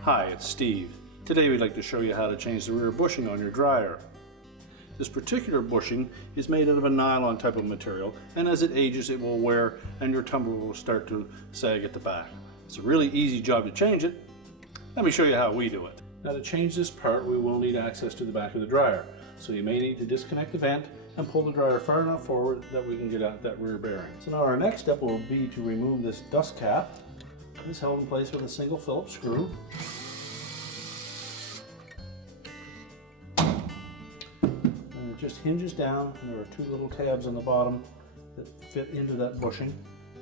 Hi, it's Steve. Today we'd like to show you how to change the rear bushing on your dryer. This particular bushing is made out of a nylon type of material, and as it ages it will wear and your tumbler will start to sag at the back. It's a really easy job to change it. Let me show you how we do it. Now, to change this part we will need access to the back of the dryer. So you may need to disconnect the vent and pull the dryer far enough forward that we can get out that rear bearing. So now our next step will be to remove this dust cap. It's held in place with a single Phillips screw. And it just hinges down, and there are two little tabs on the bottom that fit into that bushing.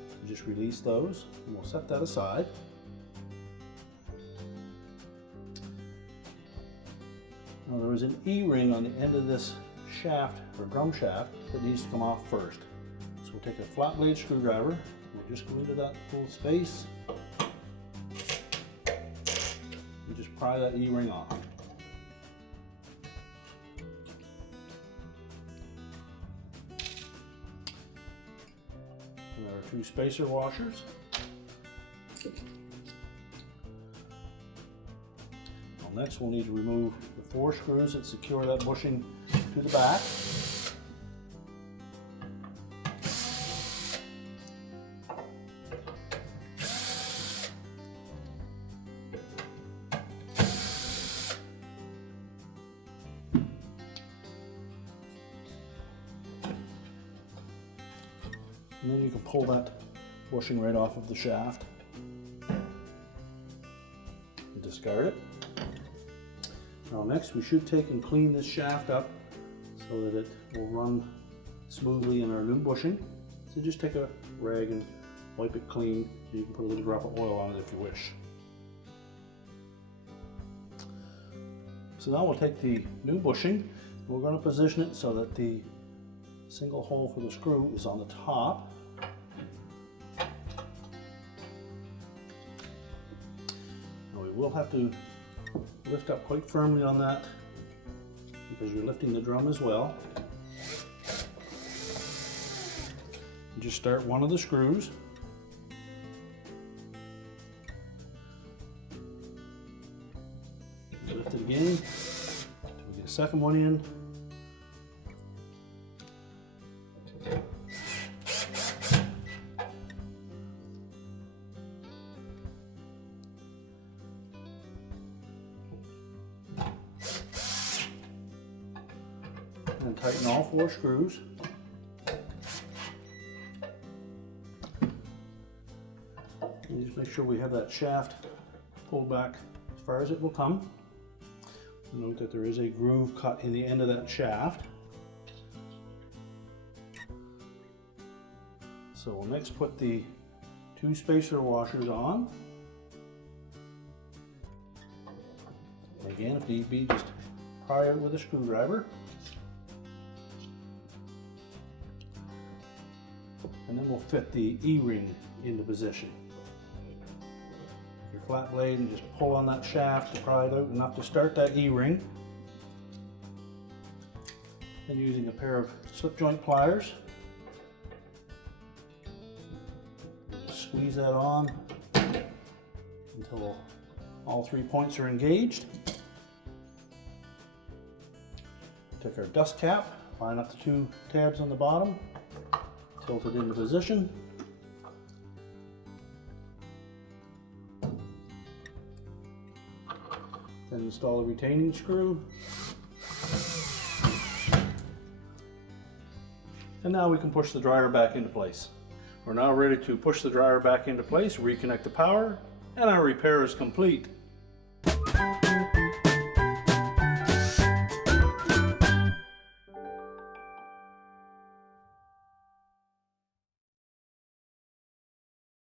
So just release those, and we'll set that aside. Now there is an E-ring on the end of this shaft, or drum shaft, that needs to come off first. So we'll take a flat blade screwdriver, we'll just go into that little space, and just pry that E-ring off. And there are two spacer washers. Next we'll need to remove the 4 screws that secure that bushing to the back. And then you can pull that bushing right off of the shaft and discard it. Now next we should take and clean this shaft up so that it will run smoothly in our new bushing. So just take a rag and wipe it clean. You can put a little drop of oil on it if you wish. So now we'll take the new bushing. We're going to position it so that the single hole for the screw is on the top. Now we will have to lift up quite firmly on that because you're lifting the drum as well. You just start one of the screws. Lift it again until we get a second one in. And tighten all 4 screws. And just make sure we have that shaft pulled back as far as it will come. Note that there is a groove cut in the end of that shaft. So we'll next put the 2 spacer washers on. And again, if need be, just pry it with a screwdriver. And then we'll fit the E-ring into position. Your flat blade and just pull on that shaft to pry it out enough to start that E-ring. And using a pair of slip joint pliers, squeeze that on until all 3 points are engaged. Take our dust cap, line up the 2 tabs on the bottom, tilt it into position. Then install a retaining screw. And now we can push the dryer back into place. We're now ready to push the dryer back into place, reconnect the power, and our repair is complete.